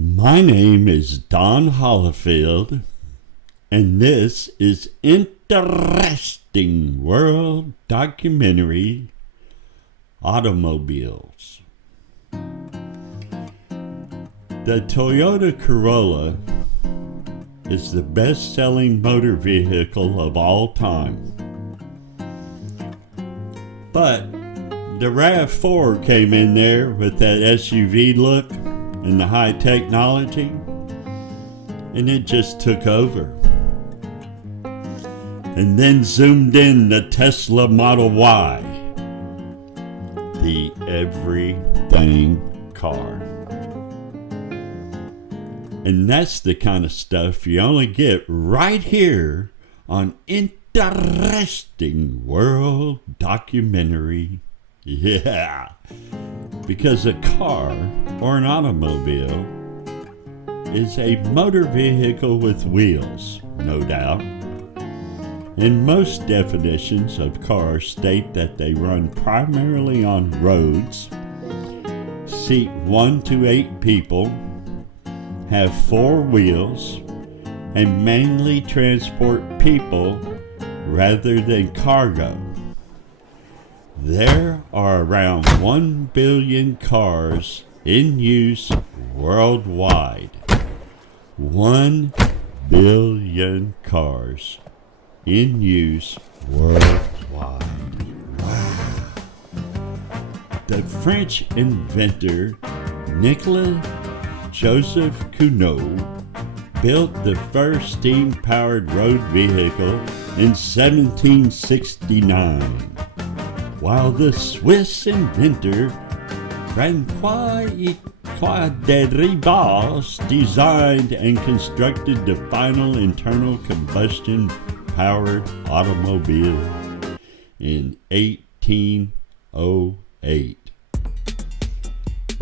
My name is Don Holifield, and this is Interesting World Documentary Automobiles. The Toyota Corolla is the best-selling motor vehicle of all time. But the RAV4 came in there with that SUV look and the high technology, and it just took over. And then zoomed in the Tesla Model Y, the everything car. And that's the kind of stuff you only get right here on Interesting World Documentary. Yeah, because a car or an automobile is a motor vehicle with wheels, no doubt. And most definitions of cars state that they run primarily on roads, seat 1 to 8 people, have 4 wheels, and mainly transport people rather than cargo. There are around 1 billion cars in use worldwide. 1 billion cars in use worldwide. Wow. The French inventor Nicolas Joseph Cugnot built the first steam-powered road vehicle in 1769, while the Swiss inventor Francois de Ribas designed and constructed the final internal combustion-powered automobile in 1808.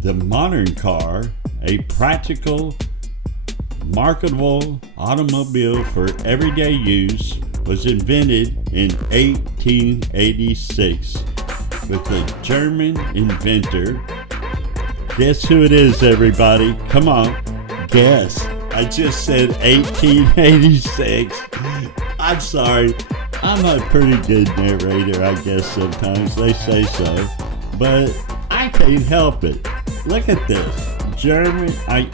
The modern car, a practical, marketable automobile for everyday use, was invented in 1886 with a German inventor. Guess who it is, everybody? Come on, guess. I just said 1886. I'm sorry. I'm a pretty good narrator, I guess sometimes. They say so. But I can't help it. Look at this. German, I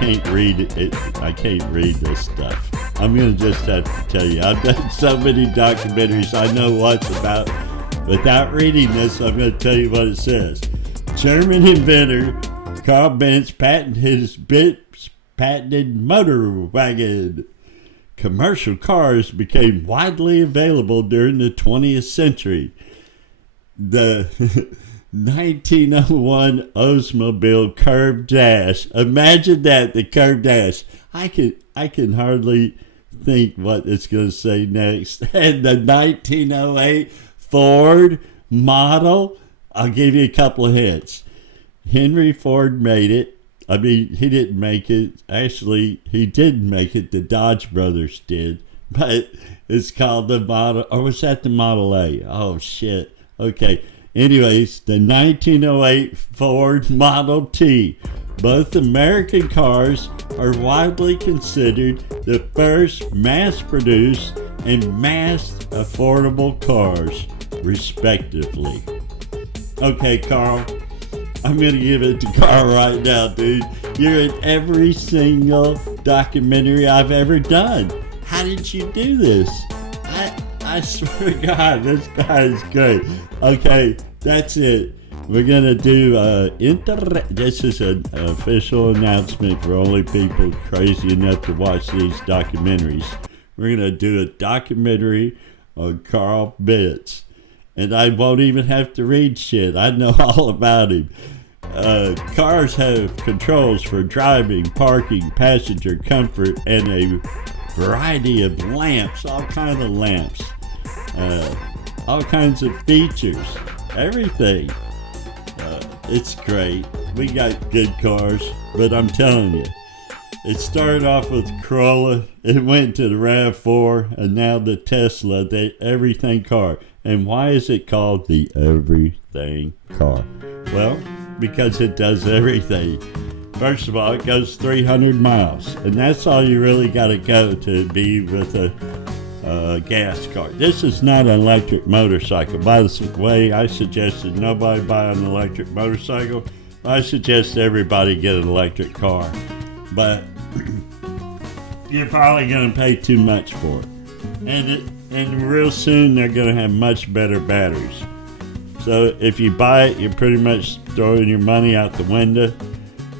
can't read it. I can't read this stuff. I'm going to just have to tell you, I've done so many documentaries, I know what's about. Without reading this, I'm going to tell you what it says. German inventor Carl Benz patented his patented motor wagon. Commercial cars became widely available during the 20th century. The 1901 Oldsmobile curved dash. Imagine that, the curved dash. I can hardly think what it's going to say next. And the 1908 Ford model. I'll give you a couple of hints. Henry Ford made it. I mean, he didn't make it. Actually, he didn't make it. The Dodge brothers did. But it's called the Model, or was that the Model A? Oh, shit. Okay. Anyways, the 1908 Ford Model T. Both American cars are widely considered the first mass-produced and mass-affordable cars, respectively. Okay, Carl, I'm going to give it to Carl right now, dude. You're in every single documentary I've ever done. How did you do this? I swear to God, this guy is great. Okay, that's it. We're going to do this is an official announcement for only people crazy enough to watch these documentaries. We're going to do a documentary on Carl Benz. And I won't even have to read shit. I know all about him. Cars have controls for driving, parking, passenger comfort, and a variety of lamps, all kinds of lamps. All kinds of features. Everything. It's great. We got good cars, but I'm telling you, it started off with Corolla, it went to the RAV4, and now the Tesla, the everything car. And why is it called the everything car? Well, because it does everything. First of all, it goes 300 miles, and that's all you really got to go to be with a gas car. This is not an electric motorcycle. By the way, I suggested nobody buy an electric motorcycle. I suggest everybody get an electric car, but you're probably going to pay too much for it. And real soon they're going to have much better batteries. So if you buy it, you're pretty much throwing your money out the window.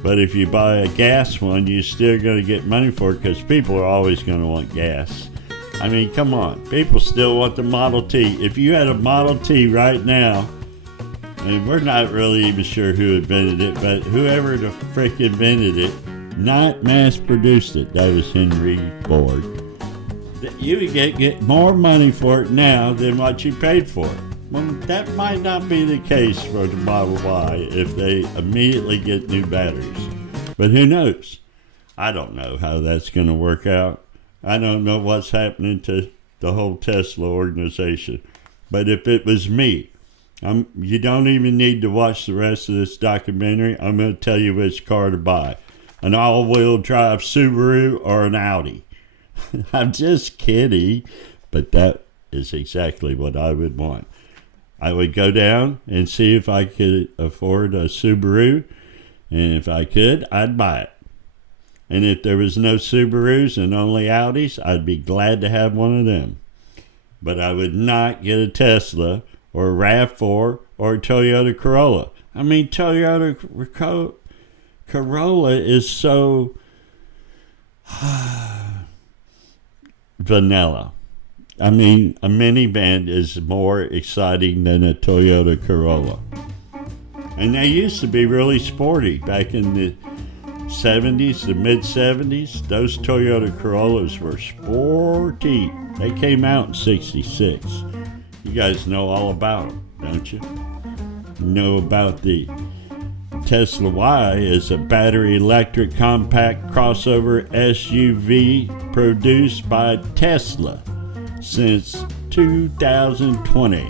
But if you buy a gas one, you're still going to get money for it because people are always going to want gas. I mean, come on. People still want the Model T. If you had a Model T right now, and we're not really even sure who invented it, but whoever the frick invented it, not mass-produced it. That was Henry Ford. You would get more money for it now than what you paid for it. Well, that might not be the case for the Model Y if they immediately get new batteries. But who knows? I don't know how that's going to work out. I don't know what's happening to the whole Tesla organization. But if it was me, you don't even need to watch the rest of this documentary. I'm going to tell you which car to buy. An all-wheel drive Subaru or an Audi. I'm just kidding, but that is exactly what I would want. I would go down and see if I could afford a Subaru, and if I could, I'd buy it. And if there was no Subarus and only Audis, I'd be glad to have one of them. But I would not get a Tesla or a RAV4 or a Toyota Corolla. I mean, Toyota Corolla is so vanilla. I mean, a minivan is more exciting than a Toyota Corolla. And they used to be really sporty back in the 70s, the mid-70s. Those Toyota Corollas were sporty. They came out in 66. You guys know all about them, don't you? You know about the Tesla Y is a battery electric compact crossover SUV produced by Tesla since 2020.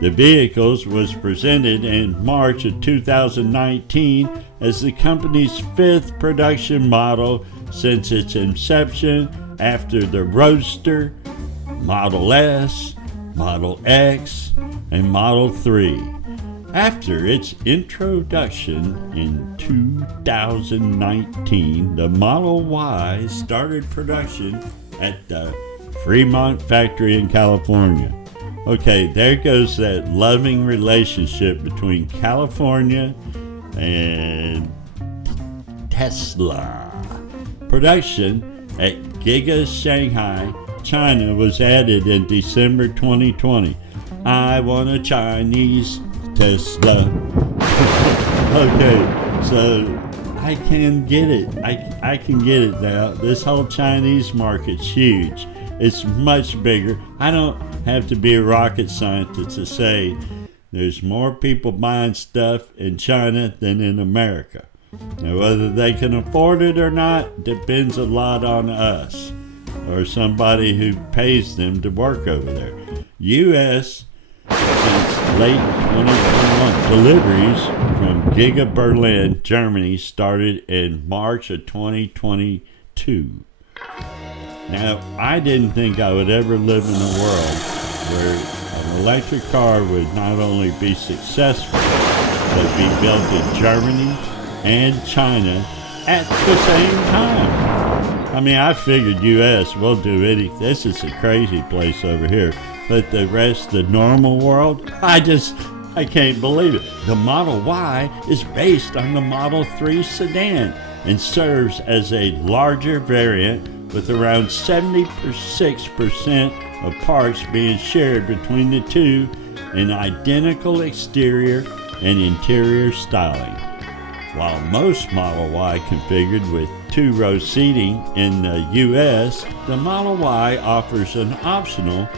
The vehicles was presented in March of 2019 as the company's fifth production model since its inception after the Roadster, Model S, Model X, and Model 3. After its introduction in 2019, the Model Y started production at the Fremont factory in California. Okay, there goes that loving relationship between California and Tesla. Production at Giga Shanghai, China was added in December 2020. I want a Chinese Tesla. Okay, so I can get it. I can get it now. This whole Chinese market's huge. It's much bigger. I don't have to be a rocket scientist to say there's more people buying stuff in China than in America. Now, whether they can afford it or not depends a lot on us or somebody who pays them to work over there. U.S. since late 2021, deliveries from Giga Berlin, Germany started in March of 2022. Now, I didn't think I would ever live in a world where an electric car would not only be successful, but be built in Germany and China at the same time. I mean, I figured U.S. will do anything. This is a crazy place over here. But the rest, the normal world, I can't believe it. The Model Y is based on the Model 3 sedan and serves as a larger variant with around 76% of parts being shared between the two in identical exterior and interior styling. While most Model Y configured with two-row seating in the U.S., the Model Y offers an optional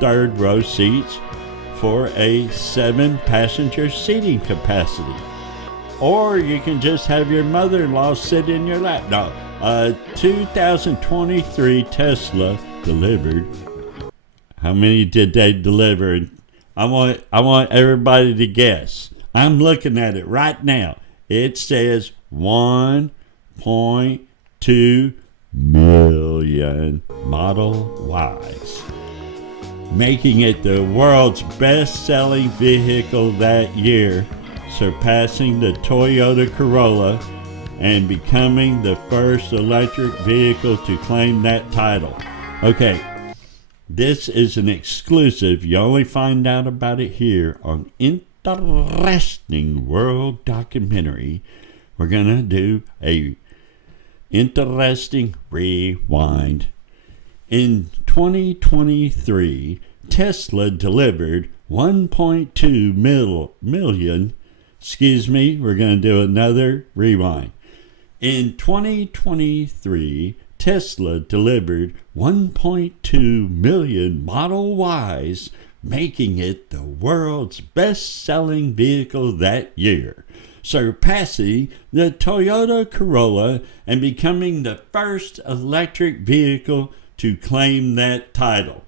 third-row seats for a 7-passenger seating capacity. Or you can just have your mother-in-law sit in your lap. No, a 2023 Tesla delivered. How many did they deliver? I want everybody to guess. I'm looking at it right now. It says 1.2 million Model Ys, making it the world's best-selling vehicle that year, surpassing the Toyota Corolla and becoming the first electric vehicle to claim that title. Okay, this is an exclusive. You only find out about it here on Interesting World Documentary. We're going to do a interesting rewind. In 2023, Tesla delivered 1.2 million. We're going to do another rewind. In 2023, Tesla delivered 1.2 million Model Ys, making it the world's best-selling vehicle that year, surpassing the Toyota Corolla and becoming the first electric vehicle to claim that title.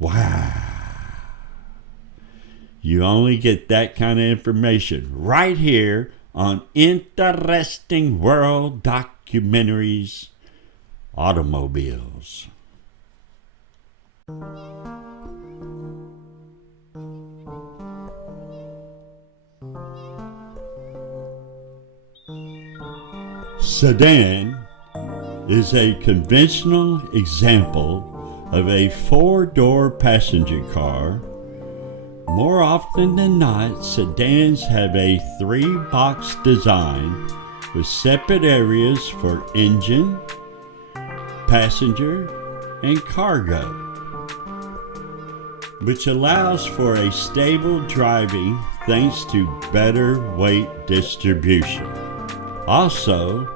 Wow. You only get that kind of information right here on Interesting World Documentaries Automobiles. Sedan is a conventional example of a four-door passenger car. More often than not, sedans have a three-box design with separate areas for engine, passenger, and cargo, which allows for a stable driving thanks to better weight distribution. Also,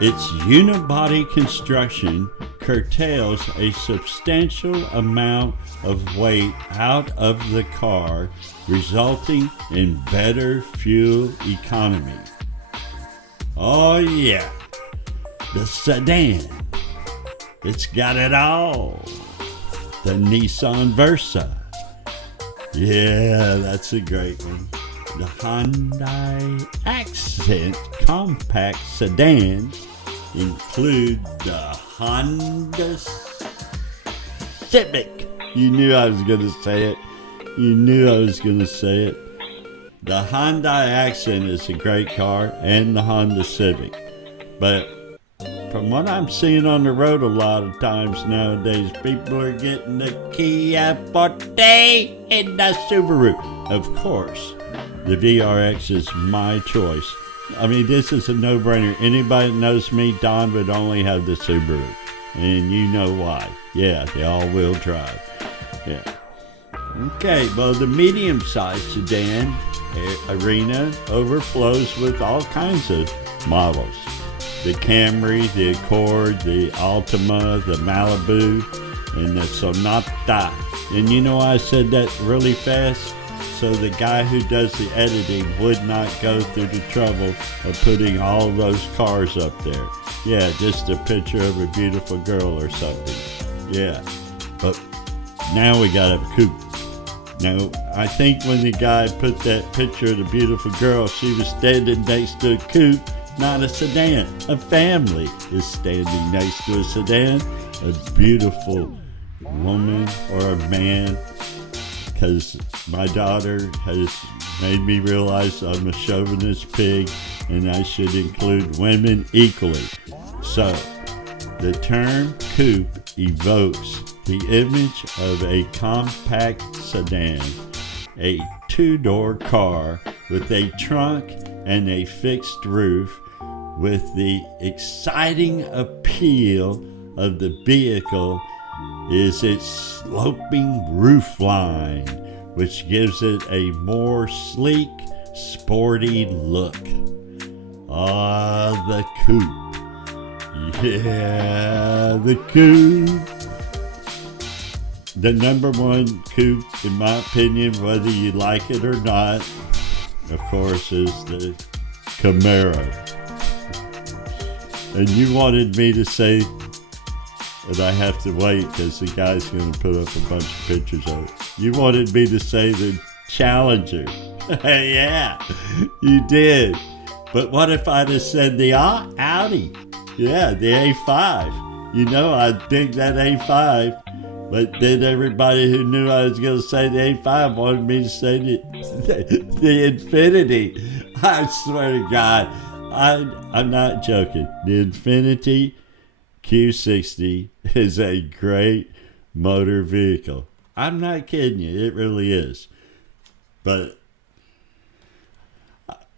its unibody construction curtails a substantial amount of weight out of the car, resulting in better fuel economy. Oh yeah, the sedan. It's got it all. The Nissan Versa. Yeah, that's a great one. The Hyundai Accent compact sedans include the Honda Civic. You knew I was going to say it. You knew I was going to say it. The Hyundai Accent is a great car, and the Honda Civic. But from what I'm seeing on the road a lot of times nowadays, people are getting the Kia Forte and the Subaru. Of course, the VRX is my choice. I mean, this is a no-brainer. Anybody that knows me, Don would only have the Subaru. And you know why. Yeah, the all-wheel drive. Yeah. Okay, well, the medium-sized sedan arena overflows with all kinds of models. The Camry, the Accord, the Altima, the Malibu, and the Sonata. And you know I said that really fast? So the guy who does the editing would not go through the trouble of putting all those cars up there. Yeah, just a picture of a beautiful girl or something. Yeah, but now we got a coupe. Now, I think when the guy put that picture of the beautiful girl, she was standing next to a coupe, not a sedan. A family is standing next to a sedan. A beautiful woman or a man, because my daughter has made me realize I'm a chauvinist pig and I should include women equally. So, the term coupe evokes the image of a compact sedan, a two-door car with a trunk and a fixed roof, with the exciting appeal of the vehicle is its sloping roof line, which gives it a more sleek, sporty look. Ah, the coupe. Yeah, the coupe. The number one coupe, in my opinion, whether you like it or not, of course, is the Camaro. And you wanted me to say that I have to wait because the guy's going to put up a bunch of pictures of it. You wanted me to say the Challenger. Yeah, you did. But what if I'd have said the Audi? Yeah, the A5. You know, I dig that A5. But then everybody who knew I was going to say the A5 wanted me to say the Infinity. I swear to God, I'm not joking. The Infinity Q60 is a great motor vehicle. I'm not kidding you. It really is. But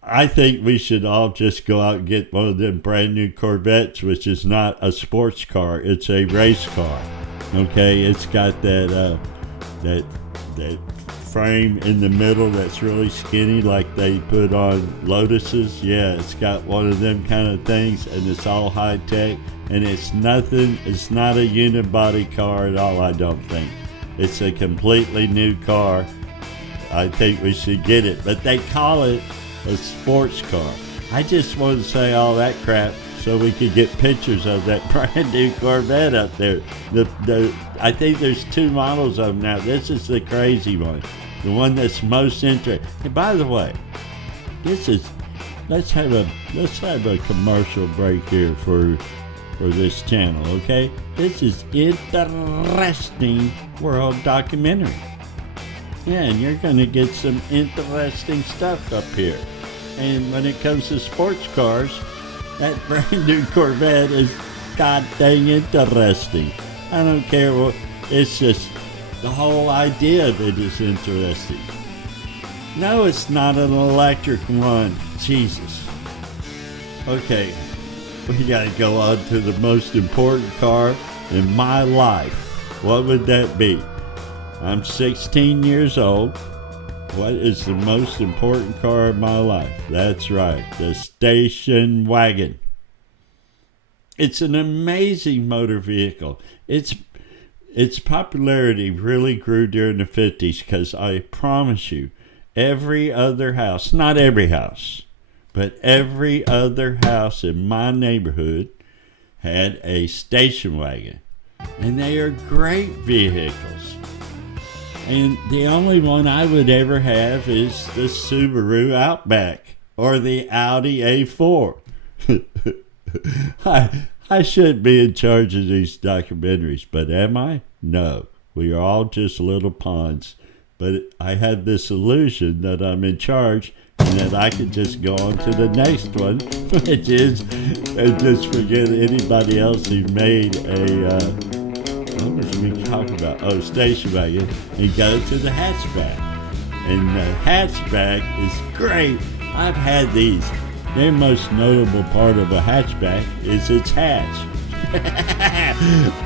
I think we should all just go out and get one of them brand new Corvettes, which is not a sports car. It's a race car. Okay, it's got that frame in the middle that's really skinny, like they put on Lotuses. Yeah, it's got one of them kind of things, and it's all high tech. And it's nothing. It's not a unibody car at all. I don't think it's a completely new car. I think we should get it, but they call it a sports car. I just wanted to say all that crap so we could get pictures of that brand new Corvette up there. I think there's two models of them now. This is the crazy one, the one that's most interesting. And by the way, let's have a commercial break here for this channel, okay? This is interesting world documentary. Yeah, and you're going to get some interesting stuff up here. And when it comes to sports cars, that brand new Corvette is god dang interesting. I don't care what, it's just the whole idea of it is interesting. No, it's not an electric one. Jesus. Okay, we gotta go on to the most important car in my life. What would that be? I'm 16 years old. What is the most important car in my life? That's right, the station wagon. It's an amazing motor vehicle. Its popularity really grew during the 50s because I promise you, every other house, not every house, but every other house in my neighborhood had a station wagon. And they are great vehicles. And the only one I would ever have is the Subaru Outback or the Audi A4. I shouldn't be in charge of these documentaries, but am I? No. We are all just little pawns. But I have this illusion that I'm in charge and that I can just go on to the next one, which is, and just forget anybody else who made a, what was we talking about? Oh, station wagon, and go to the hatchback. And the hatchback is great. I've had these. Their most notable part of a hatchback is its hatch.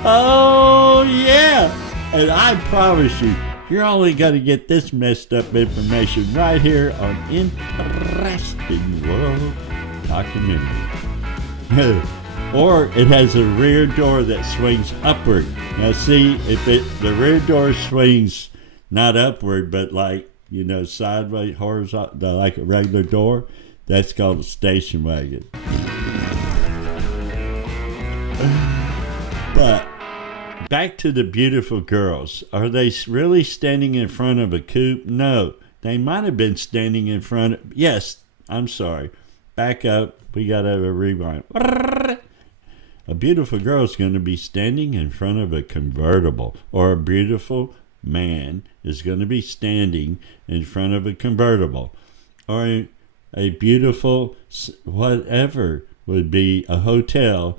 Oh, yeah. And I promise you, you're only going to get this messed up information right here on Interesting World Documentary. Or it has a rear door that swings upward. Now see, if the rear door swings not upward, but like, sideways, horizontal, like a regular door, that's called a station wagon. But back to the beautiful girls. Are they really standing in front of a coupe? No. They might have been standing in front of... Yes, I'm sorry. Back up. We got to have a rewind. A beautiful girl is going to be standing in front of a convertible. Or a beautiful man is going to be standing in front of a convertible. Or a beautiful whatever would be a hotel.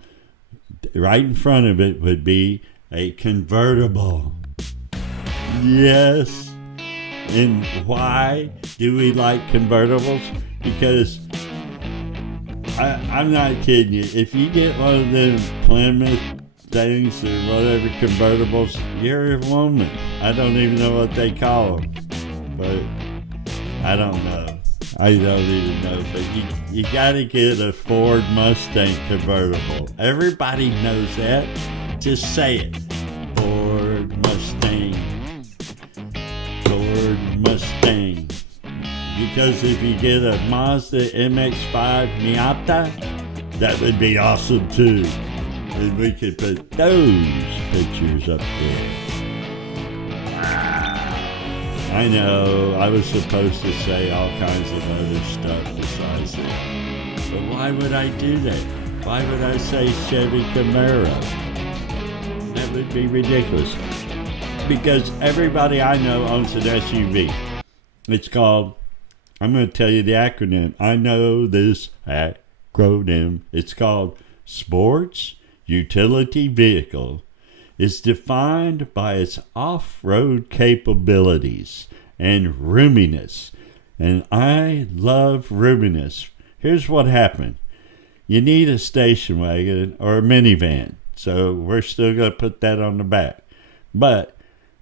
Right in front of it would be a convertible. Yes. And why do we like convertibles? Because I'm not kidding you. If you get one of them Plymouth things or whatever convertibles, you're a woman. I don't even know what they call them. But I don't know. I don't even know. But you got to get a Ford Mustang convertible. Everybody knows that. Just say it. Ford Mustang. Ford Mustang. Because if you get a Mazda MX-5 Miata, that would be awesome too. And we could put those pictures up there. I know, I was supposed to say all kinds of other stuff besides that. But why would I do that? Why would I say Chevy Camaro? That would be ridiculous. Because everybody I know owns an SUV. It's called, I'm going to tell you the acronym. I know this acronym. It's called Sports Utility Vehicle. Is defined by its off-road capabilities and roominess. And I love roominess. Here's what happened. You need a station wagon or a minivan. So we're still going to put that on the back. But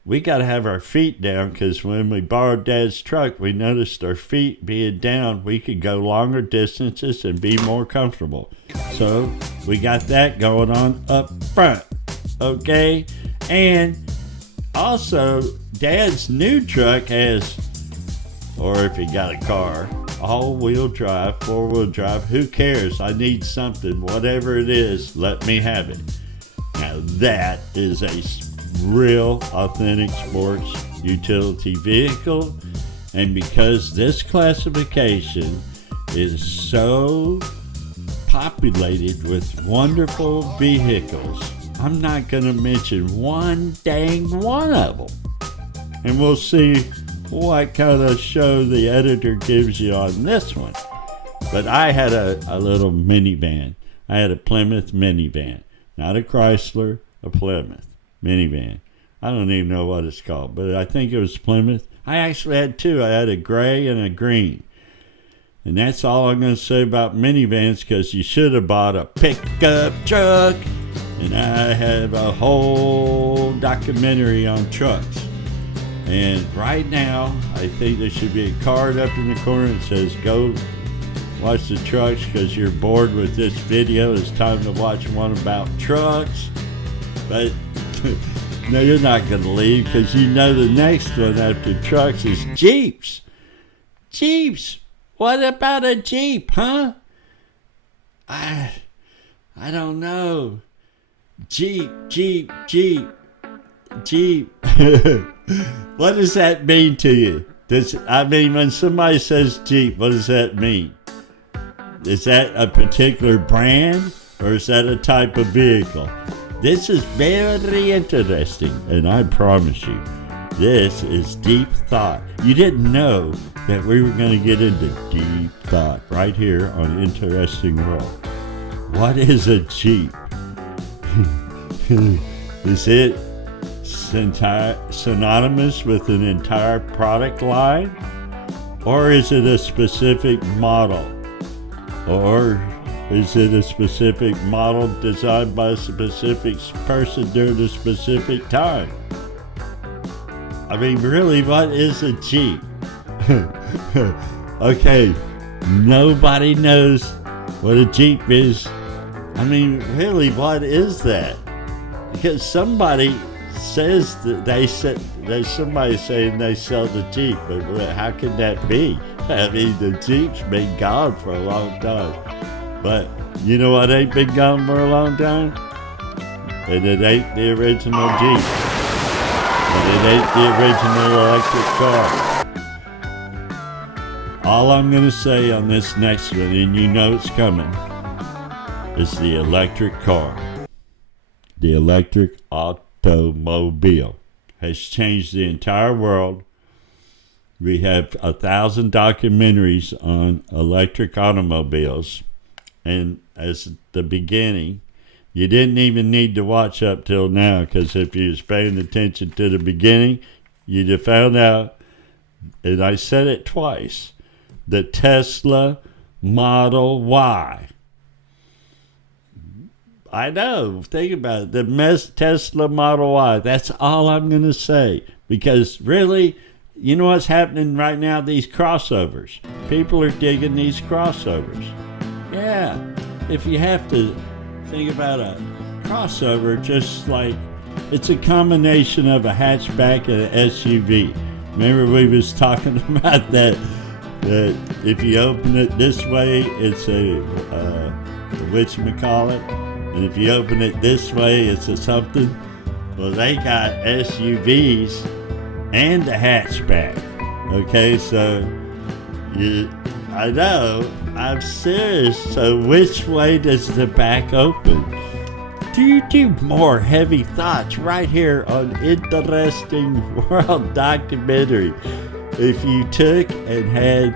we got to have our feet down because when we borrowed Dad's truck, we noticed our feet being down, we could go longer distances and be more comfortable. So we got that going on up front. Okay, and also Dad's new truck has, or if he got a car, all-wheel drive, four-wheel drive, who cares? I need something, whatever it is, let me have it. Now that is a real authentic sports utility vehicle, and because this classification is so populated with wonderful vehicles, I'm not going to mention one dang one of them. And we'll see what kind of show the editor gives you on this one. But I had a little minivan. I had a Plymouth minivan. Not a Chrysler, a Plymouth minivan. I don't even know what it's called, but I think it was Plymouth. I actually had two. I had a gray and a green. And that's all I'm going to say about minivans, because you should have bought a pickup truck. And I have a whole documentary on trucks. And right now, I think there should be a card up in the corner that says, go watch the trucks because you're bored with this video. It's time to watch one about trucks. But no, you're not going to leave because you know the next one after trucks is Jeeps. Jeeps. What about a Jeep, huh? I don't know. Jeep. What does that mean to you? When somebody says Jeep, what does that mean? Is that a particular brand or is that a type of vehicle? This is very interesting, and I promise you, this is deep thought. You didn't know that we were going to get into deep thought right here on Interesting World. What is a Jeep? Is it synonymous with an entire product line? Or is it a specific model? Or is it a specific model designed by a specific person during a specific time? I mean, really, what is a Jeep? Okay, nobody knows what a Jeep is. I mean, really, what is that? Because somebody says that there's somebody saying they sell the Jeep, but how can that be? I mean, the Jeep's been gone for a long time. But you know what ain't been gone for a long time? And it ain't the original Jeep. And it ain't the original electric car. All I'm going to say on this next one, and you know it's coming, is the electric car. The electric automobile has changed the entire world. We have 1,000 documentaries on electric automobiles. And as the beginning, you didn't even need to watch up till now, because if you was paying attention to the beginning, you'd have found out, and I said it twice, the Tesla Model Y. I know, think about it, the Tesla Model Y. That's all I'm going to say, because really, you know what's happening right now? These crossovers. People are digging these crossovers. Yeah, if you have to think about a crossover, just like it's a combination of a hatchback and an SUV. Remember we was talking about that if you open it this way, it's a whatchamacallit, and if you open it this way, it's a something. Well, they got SUVs and a hatchback. Okay, so I know, I'm serious. So which way does the back open? Do more heavy thoughts right here on Interesting World Documentary. If you took and had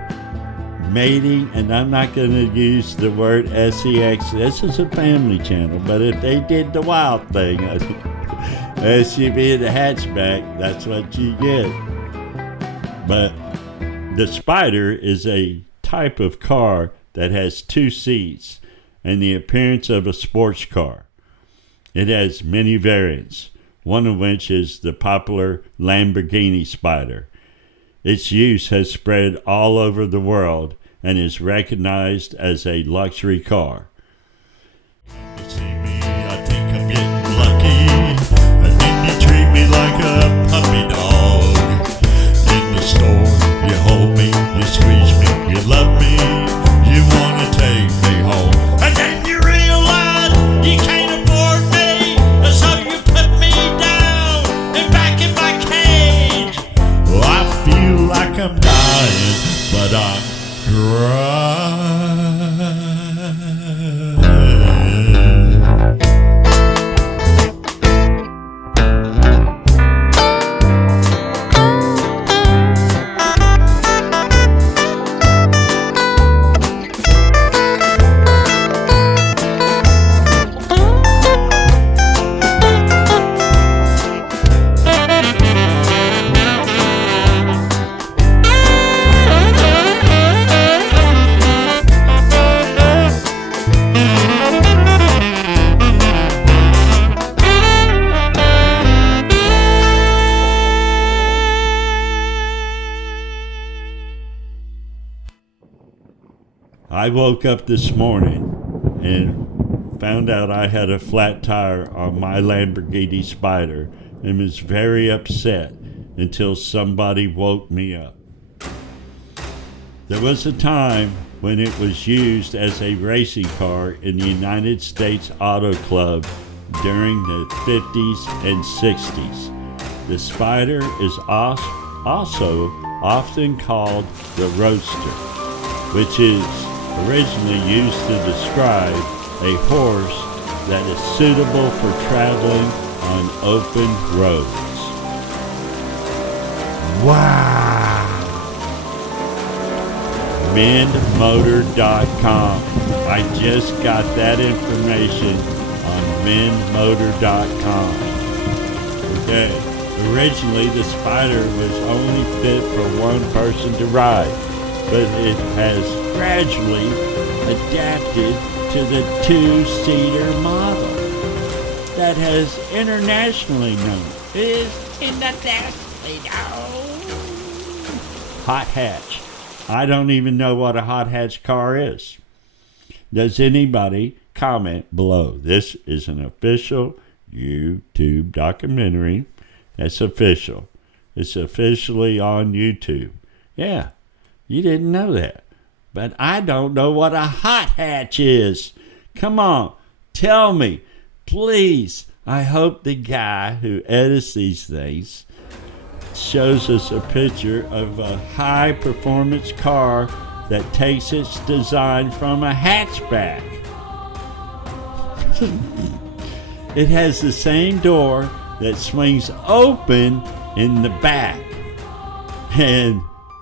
mating, and I'm not going to use the word sex, this is a family channel, but if they did the wild thing, SUV and a hatchback, that's what you get. But the Spider is a type of car that has 2 seats and the appearance of a sports car. It has many variants, one of which is the popular Lamborghini Spider. Its use has spread all over the world and is recognized as a luxury car. You see me, I think I'm getting lucky, and then you treat me like a puppy dog. In the store, you hold me, you squeeze me, you love me, you wanna take me home, and then you realize you can't afford me, so you put me down and back in my cage. Well, I feel like I'm dying, but I'm crying. I woke up this morning and found out I had a flat tire on my Lamborghini Spider and was very upset until somebody woke me up. There was a time when it was used as a racing car in the United States Auto Club during the 50s and 60s. The Spider is also often called the Roadster, which is originally used to describe a horse that is suitable for traveling on open roads. Wow! MendMotor.com. I just got that information on MendMotor.com. Okay. Originally, the Spider was only fit for one person to ride, but it has gradually adapted to the two-seater model that has internationally known. It is internationally known. Hot hatch. I don't even know what a hot hatch car is. Does anybody comment below? This is an official YouTube documentary. It's official. It's officially on YouTube. Yeah, you didn't know that. But I don't know what a hot hatch is. Come on, tell me, please. I hope the guy who edits these things shows us a picture of a high-performance car that takes its design from a hatchback. It has the same door that swings open in the back. And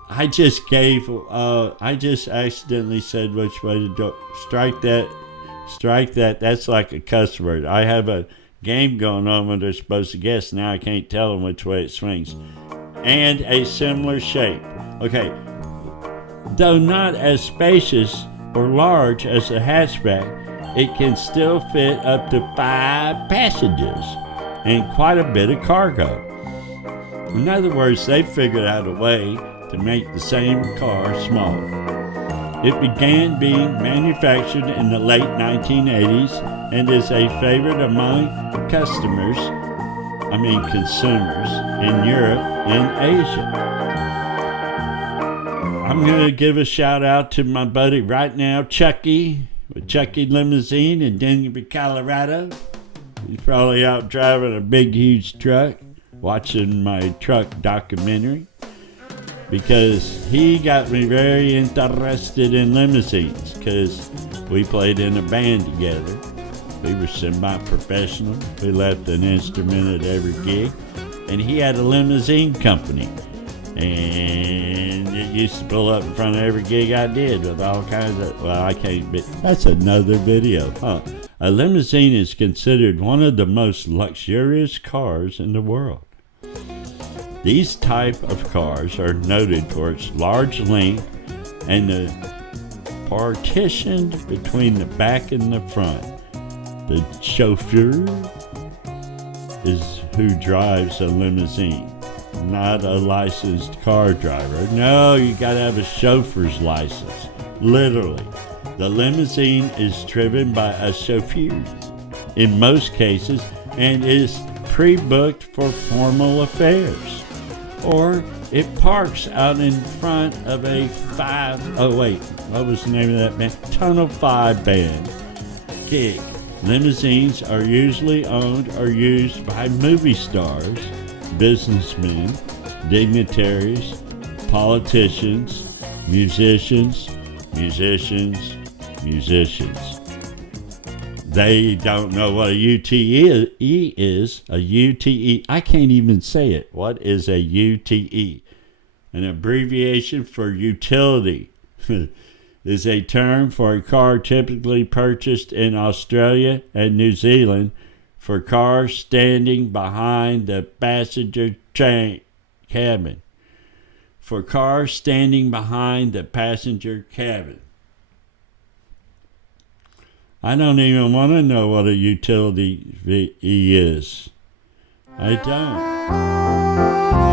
I just accidentally said which way to do. Strike that. That's like a cuss word. I have a game going on when they're supposed to guess. Now I can't tell them which way it swings. And a similar shape. Okay. Though not as spacious or large as a hatchback, it can still fit up to 5 passengers and quite a bit of cargo. In other words, they figured out a way to make the same car smaller. It began being manufactured in the late 1980s and is a favorite among consumers in Europe and Asia. I'm going to give a shout out to my buddy right now, Chucky, with Chucky Limousine in Denver, Colorado. He's probably out driving a big, huge truck, watching my truck documentary, because he got me very interested in limousines, because we played in a band together. We were semi-professional. We left an instrument at every gig, and he had a limousine company, and it used to pull up in front of every gig I did with all kinds of, I can't, but that's another video, huh? A limousine is considered one of the most luxurious cars in the world. These type of cars are noted for its large length and the partition between the back and the front. The chauffeur is who drives a limousine, not a licensed car driver. No, you gotta have a chauffeur's license, literally. The limousine is driven by a chauffeur in most cases and is pre-booked for formal affairs. Or it parks out in front of a what was the name of that band? Tunnel 5 band gig. Limousines are usually owned or used by movie stars, businessmen, dignitaries, politicians, musicians. They don't know what a UTE is. A UTE, I can't even say it. What is a UTE? An abbreviation for utility. Is a term for a car typically purchased in Australia and New Zealand for cars standing behind the passenger cabin. For cars standing behind the passenger cabin. I don't even want to know what a utility is. I don't.